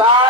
তাই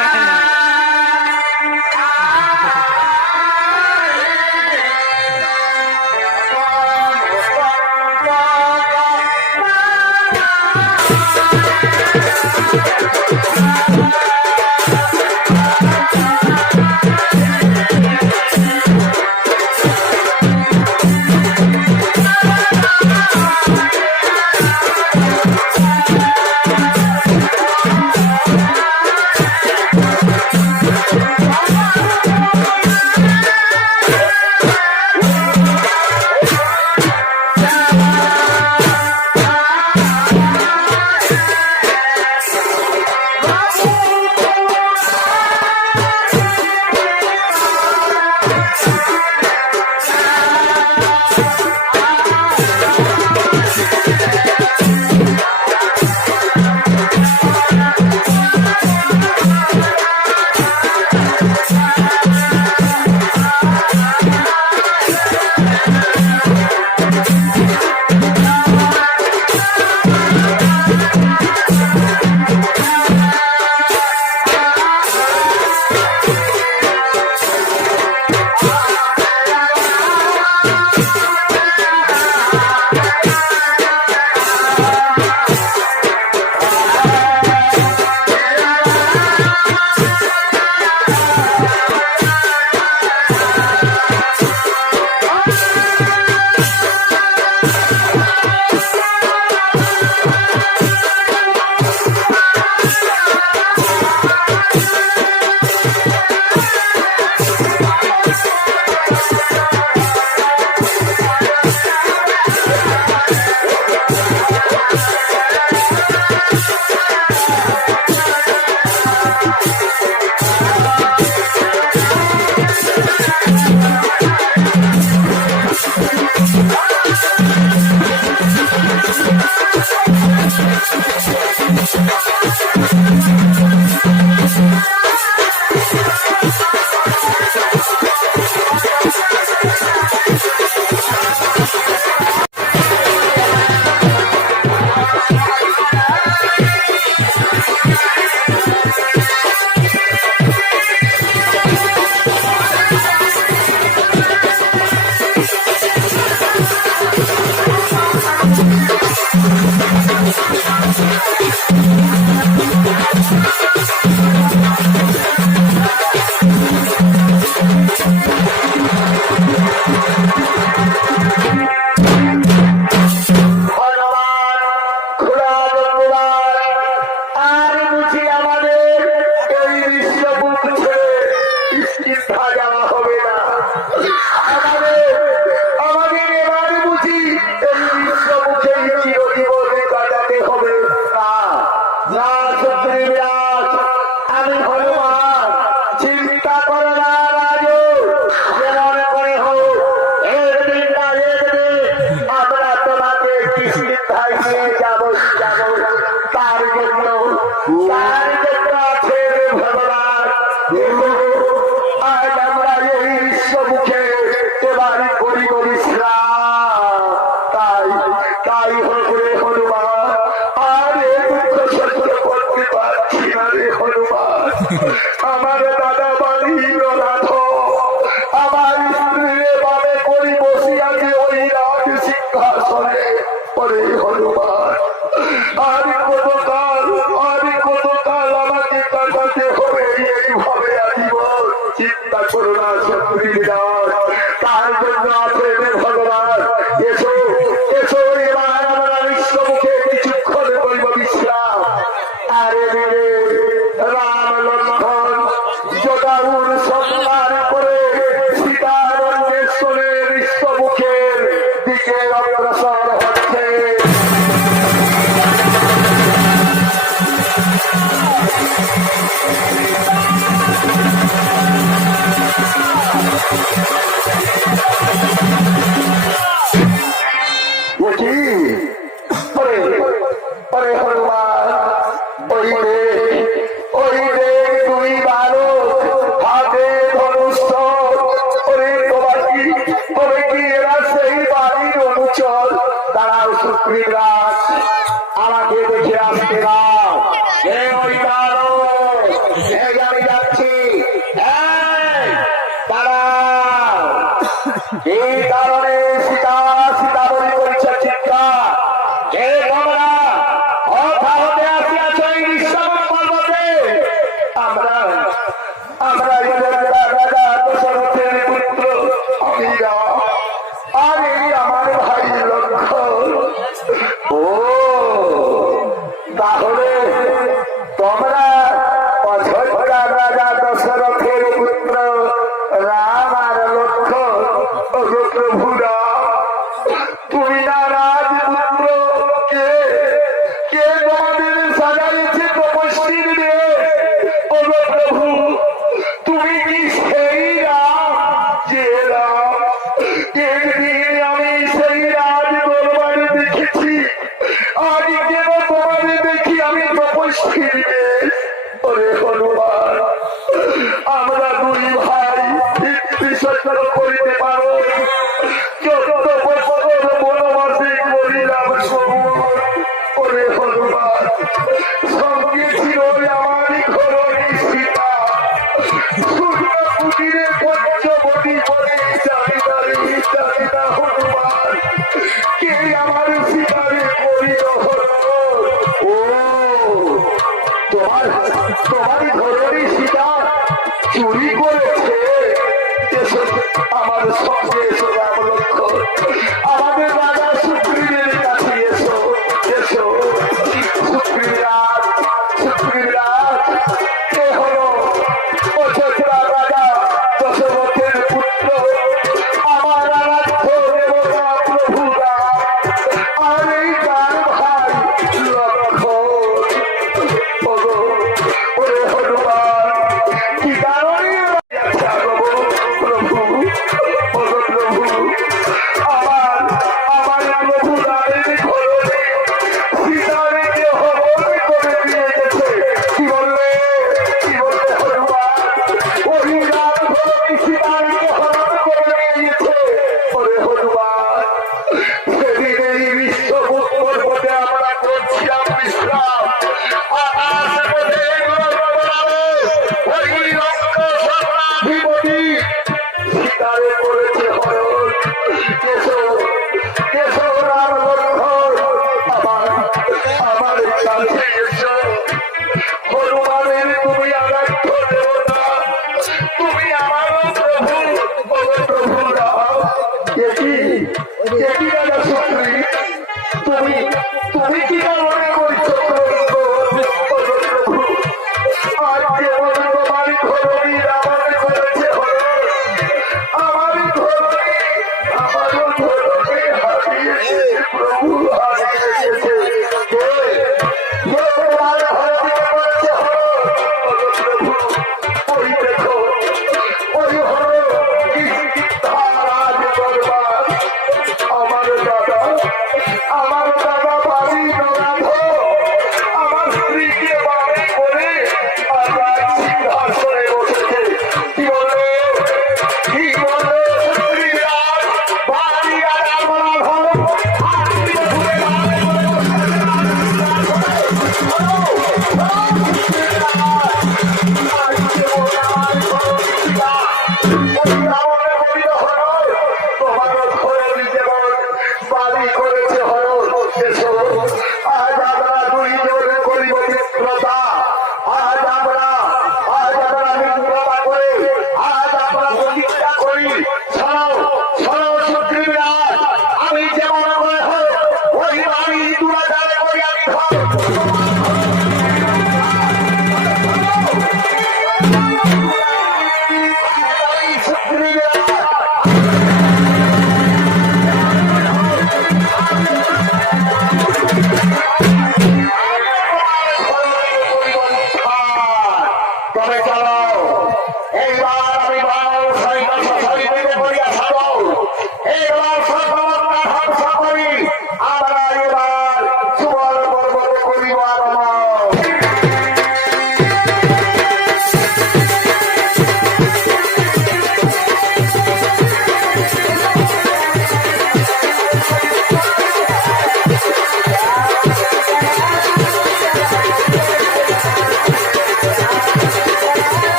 এই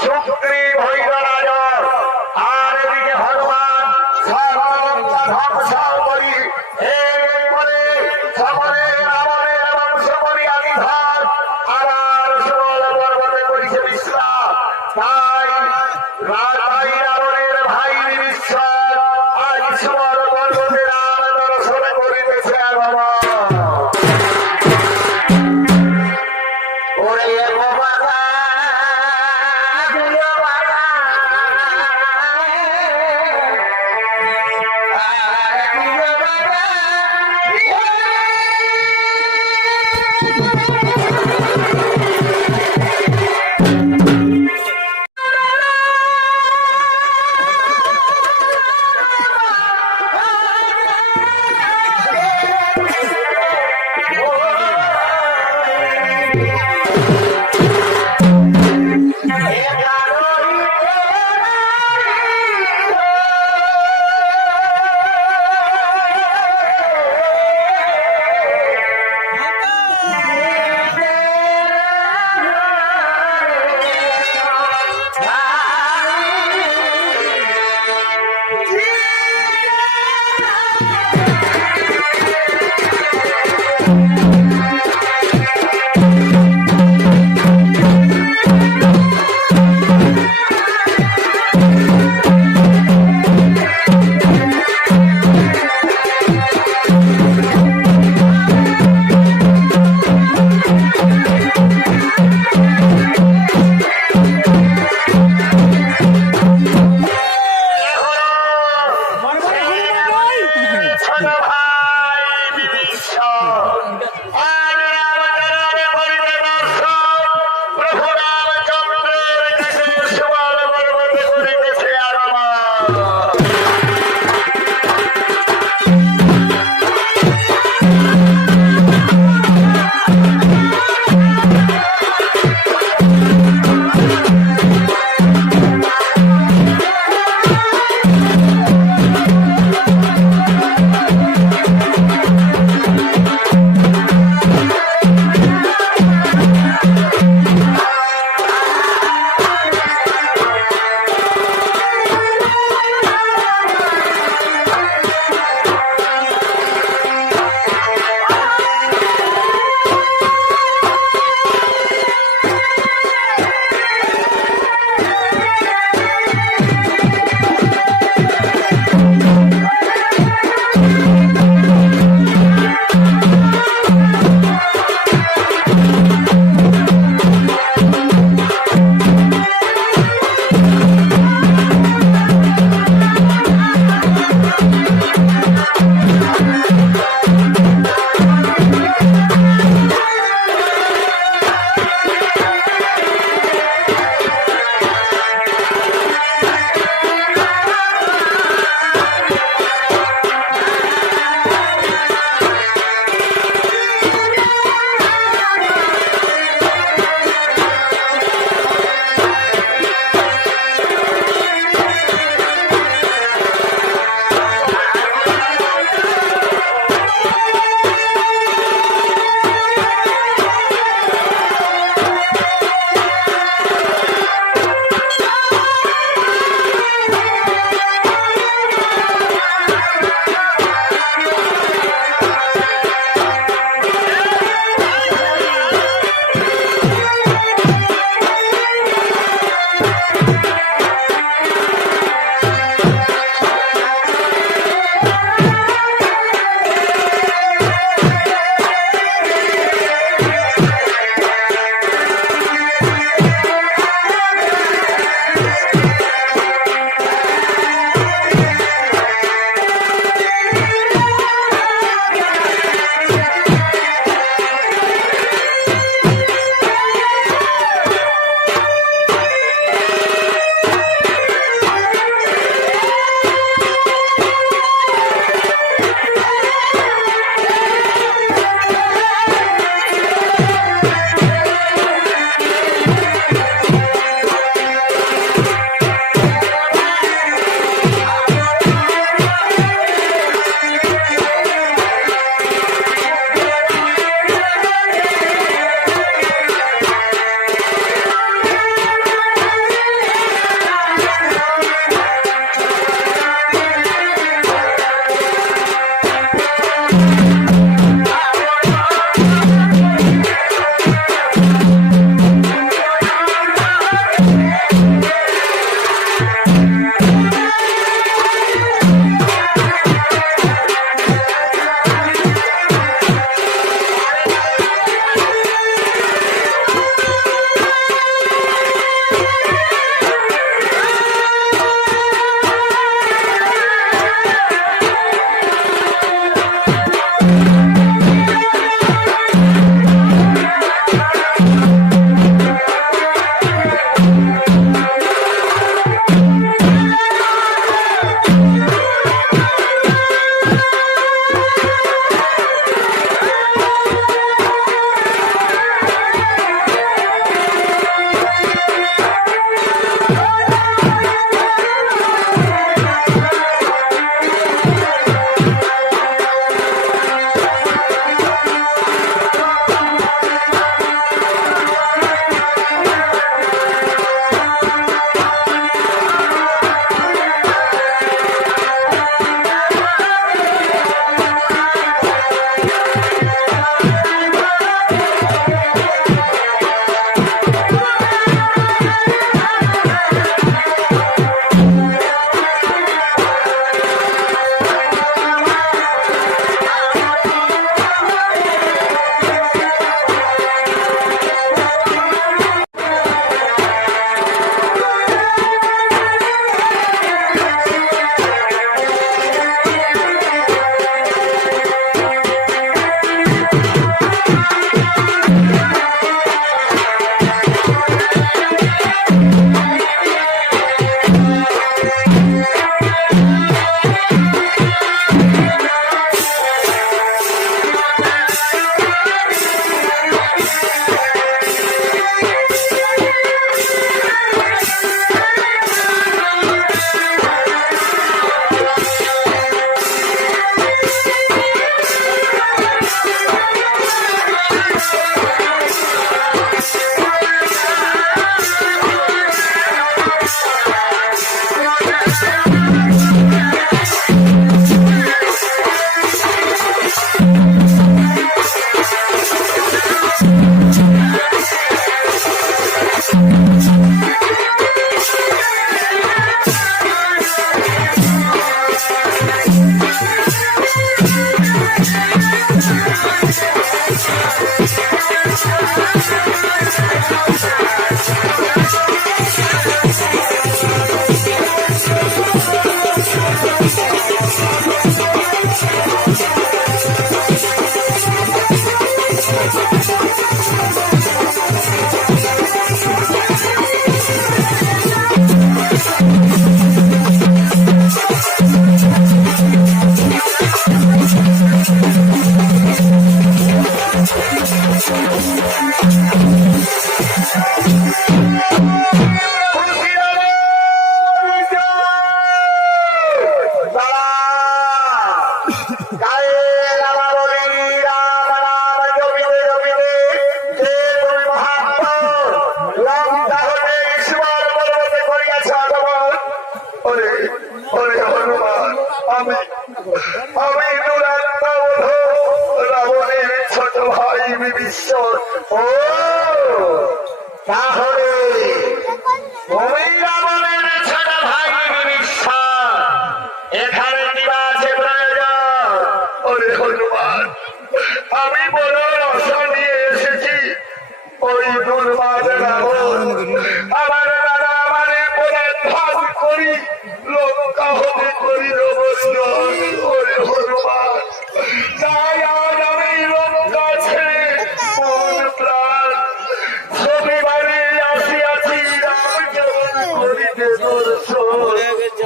সুগ্রীব হইল রাজা আর এদিকে হনুমান সর্বধর্ম সর্বরি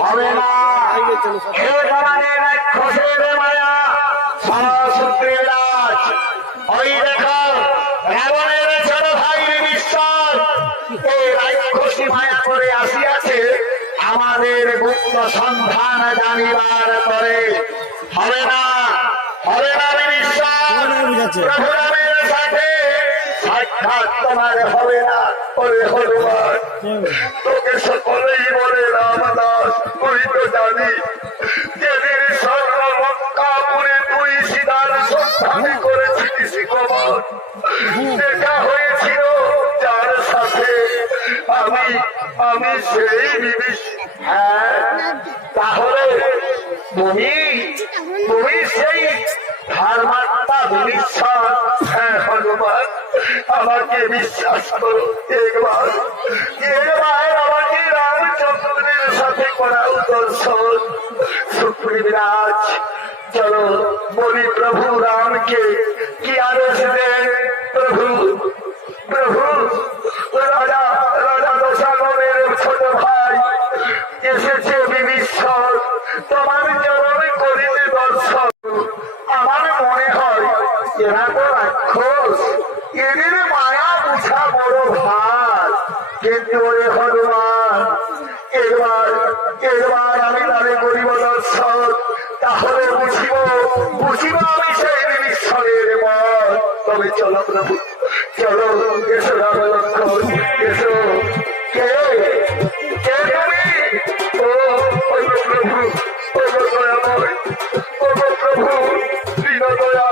হবে না এ ধরনের খসের মায়া ভাই বিশ্বর এই রাক্ষসী মায়া করে আসিয়াছে আমাদের গুপ্ত সন্ধান জানিবার পরে হবে না। আছে। তোকে সকলেই বলে রামদাস, তুই তো জানি। যেদিন তুই সন্ধান করেছিলিস দেখা হয়েছিল যার সাথে আমি আমি সেই বিভীষ বিশ্বাস করো একবার এনাকে রাক্ষস এদের মায়া বুঝা বড় ভার কিন্তু ওরে হনুমান এবার এবার আমি তাদের করিব দর্শন তাহলে বুঝিব বুঝিব আমি সেই নিশ্বরের মত তবে চলো প্রভু চলো এসো রামলক্ষণ এসো কে কে তুমি ও প্রভু ও প্রভু ও প্রভু দীনদয়া